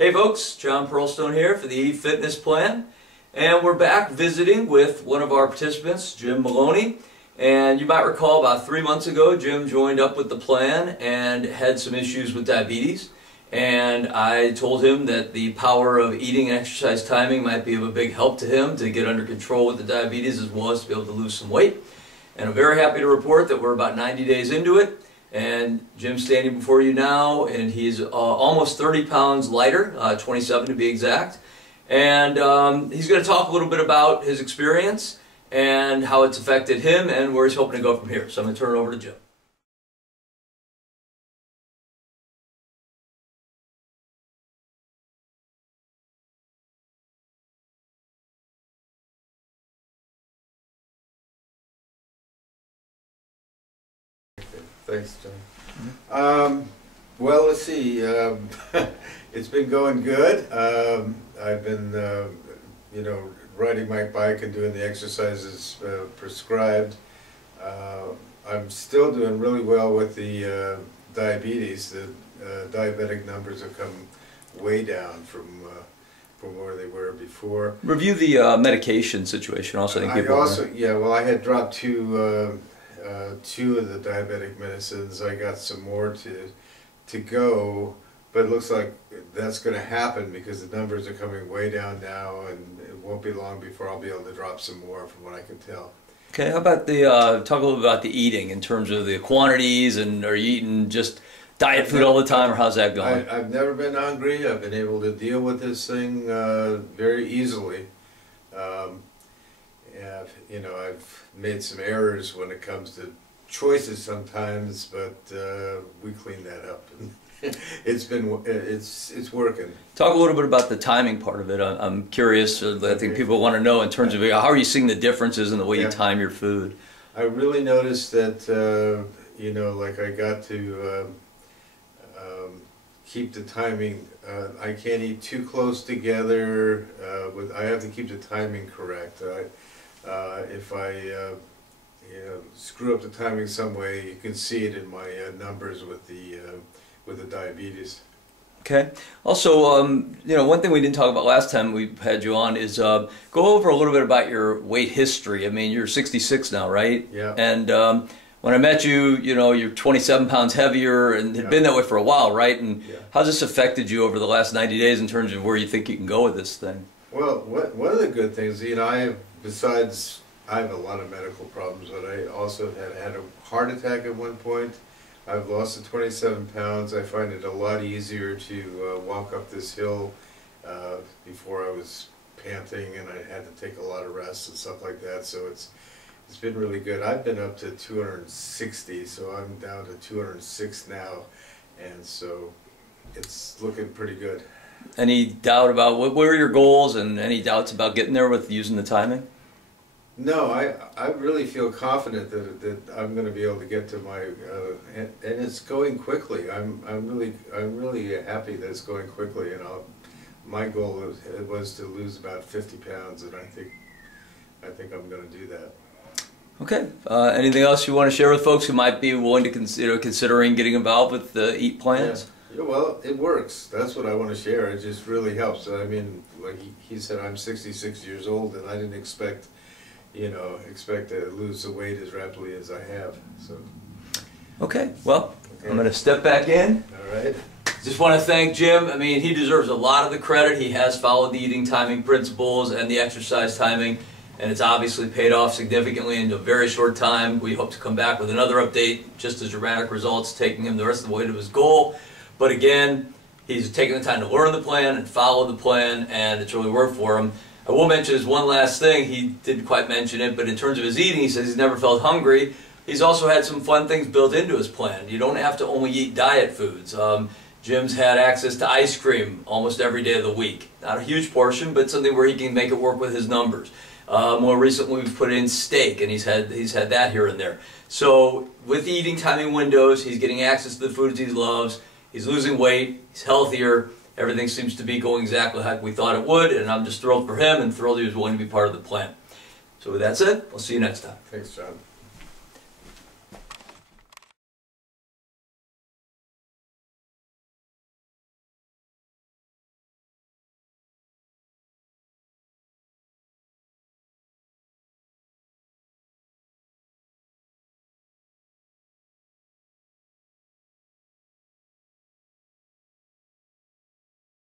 Hey folks, John Pearlstone here for the EET Fitness Plan, and we're back visiting with one of our participants, Jim Maloney. And you might recall about 3 months ago, Jim joined up with the plan and had some issues with diabetes. And I told him that the power of eating and exercise timing might be of a big help to him to get under control with the diabetes as well as to be able to lose some weight. And I'm very happy to report that we're about 90 days into it. And Jim's standing before you now, and he's almost 30 pounds lighter, 27 to be exact. And he's going to talk a little bit about his experience and how it's affected him and where he's hoping to go from here. So I'm going to turn it over to Jim. Thanks, John. Well, let's see. It's been going good. I've been, riding my bike and doing the exercises prescribed. I'm still doing really well with the diabetes. The diabetic numbers have come way down from where they were before. Review the medication situation also. I had dropped two of the diabetic medicines. I got some more to go, but it looks like that's going to happen because the numbers are coming way down now, and it won't be long before I'll be able to drop some more from what I can tell. Okay, how about the talk a little bit about the eating in terms of the quantities, and are you eating just diet food all the time, or how's that going? I've never been hungry. I've been able to deal with this thing very easily. I've made some errors when it comes to choices sometimes, but we cleaned that up. It's working. Talk a little bit about the timing part of it. I'm curious. I think people want to know in terms of how are you seeing the differences in the way you time your food. I really noticed that like I got to keep the timing. I can't eat too close together. I have to keep the timing correct. If I screw up the timing some way, you can see it in my numbers with the diabetes. Okay. Also, one thing we didn't talk about last time we had you on is go over a little bit about your weight history. I mean, you're 66 now, right? Yeah. And when I met you, you're 27 pounds heavier and had been that way for a while, right? And how's this affected you over the last 90 days in terms of where you think you can go with this thing? Well, one of the good things, besides I have a lot of medical problems, but I also had a heart attack at one point. I've lost the 27 pounds. I find it a lot easier to walk up this hill. Before I was panting and I had to take a lot of rest and stuff like that, so it's been really good. I've been up to 260, so I'm down to 206 now, and so it's looking pretty good. Any doubt about what were your goals, and any doubts about getting there with using the timing? No, I really feel confident that I'm going to be able to get to my and it's going quickly. I'm really happy that it's going quickly, and my goal was to lose about 50 pounds, and I think I'm going to do that. Okay. Anything else you want to share with folks who might be willing to considering getting involved with the EAT plans? Yeah, well, it works. That's what I want to share. It just really helps. I mean, like he said, I'm 66 years old, and I didn't expect to lose the weight as rapidly as I have. So. Okay. Well, I'm going to step back in. All right. Just want to thank Jim. I mean, he deserves a lot of the credit. He has followed the eating timing principles and the exercise timing, and it's obviously paid off significantly in a very short time. We hope to come back with another update, just as dramatic results, taking him the rest of the way to his goal. But again, he's taken the time to learn the plan and follow the plan, and it's really worked for him. I will mention as one last thing, he didn't quite mention it, but in terms of his eating, he says he's never felt hungry. He's also had some fun things built into his plan. You don't have to only eat diet foods. Jim's had access to ice cream almost every day of the week. Not a huge portion, but something where he can make it work with his numbers. More recently, we've put in steak, and he's had that here and there. So with the eating timing windows, he's getting access to the foods he loves. He's losing weight. He's healthier. Everything seems to be going exactly how we thought it would, and I'm just thrilled for him and thrilled he was willing to be part of the plan. So with that said, we'll see you next time. Thanks, John.